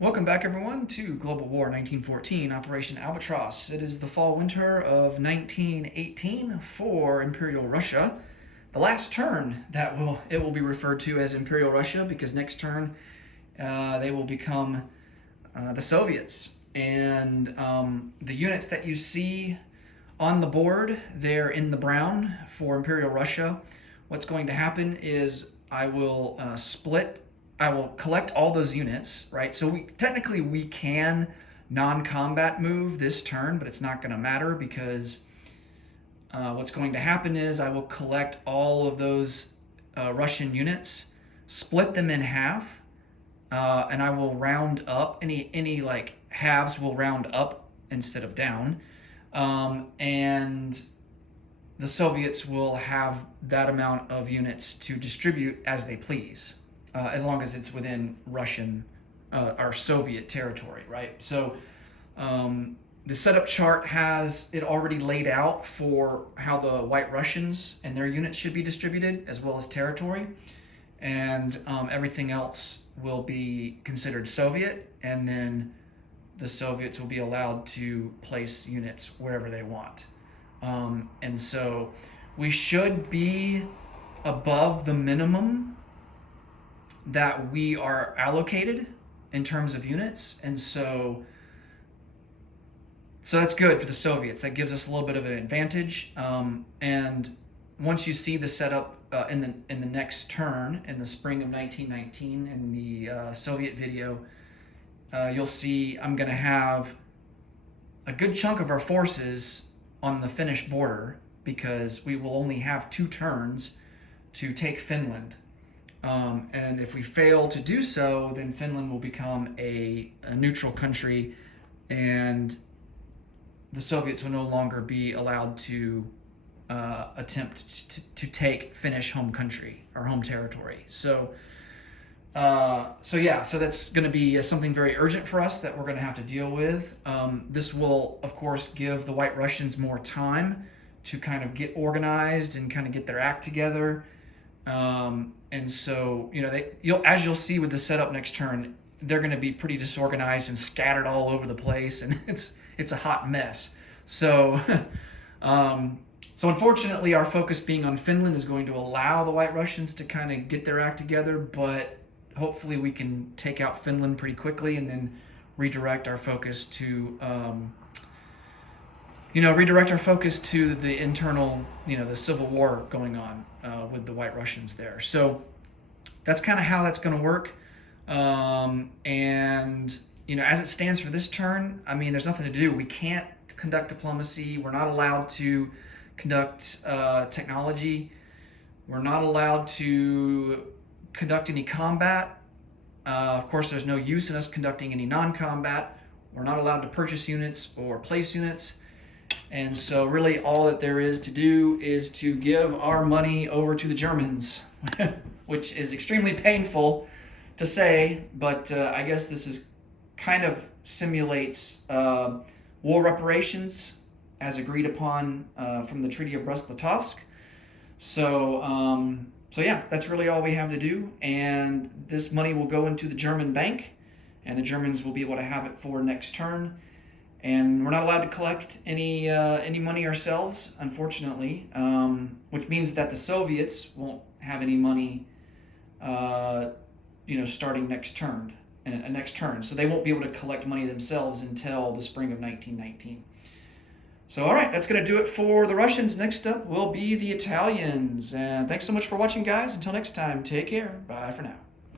Welcome back, everyone, to Global War 1914, Operation Albatross. It is the fall-winter of 1918 for Imperial Russia. The last turn that it will be referred to as Imperial Russia, because next turn they will become the Soviets. And the units that you see on the board, they're in the brown for Imperial Russia. What's going to happen is I will collect all those units, right? So technically we can non-combat move this turn, but it's not going to matter because what's going to happen is I will collect all of those Russian units, split them in half, and I will round up any like halves will round up instead of down, and the Soviets will have that amount of units to distribute as they please. As long as it's within Russian or Soviet territory, right? So the setup chart has it already laid out for how the White Russians and their units should be distributed, as well as territory, and everything else will be considered Soviet, and then the Soviets will be allowed to place units wherever they want. And so we should be above the minimum that we are allocated in terms of units, and so that's good for the Soviets. That gives us a little bit of an advantage. And once you see the setup in the next turn in the spring of 1919 in the Soviet video, you'll see I'm going to have a good chunk of our forces on the Finnish border because we will only have 2 turns to take Finland. And if we fail to do so, then Finland will become a neutral country, and the Soviets will no longer be allowed to attempt to take Finnish home country or home territory. So that's going to be something very urgent for us that we're going to have to deal with. This will, of course, give the White Russians more time to kind of get organized and kind of get their act together. And so, as you'll see with the setup next turn, they're going to be pretty disorganized and scattered all over the place, and it's a hot mess. So, so unfortunately, our focus being on Finland is going to allow the White Russians to kind of get their act together, but hopefully we can take out Finland pretty quickly and then redirect our focus to the internal, the civil war going on with the White Russians there. So that's kind of how that's going to work. And, as it stands for this turn, I mean, there's nothing to do. We can't conduct diplomacy. We're not allowed to conduct technology. We're not allowed to conduct any combat. Of course, there's no use in us conducting any non-combat. We're not allowed to purchase units or place units. And so really all that there is to do is to give our money over to the Germans, which is extremely painful to say, but I guess this is kind of simulates war reparations as agreed upon from the Treaty of Brest-Litovsk. So yeah, that's really all we have to do. And this money will go into the German bank, and the Germans will be able to have it for next turn. And we're not allowed to collect any money ourselves, unfortunately, which means that the Soviets won't have any money, starting next turn. So they won't be able to collect money themselves until the spring of 1919. So, all right, that's going to do it for the Russians. Next up will be the Italians. And thanks so much for watching, guys. Until next time, take care. Bye for now.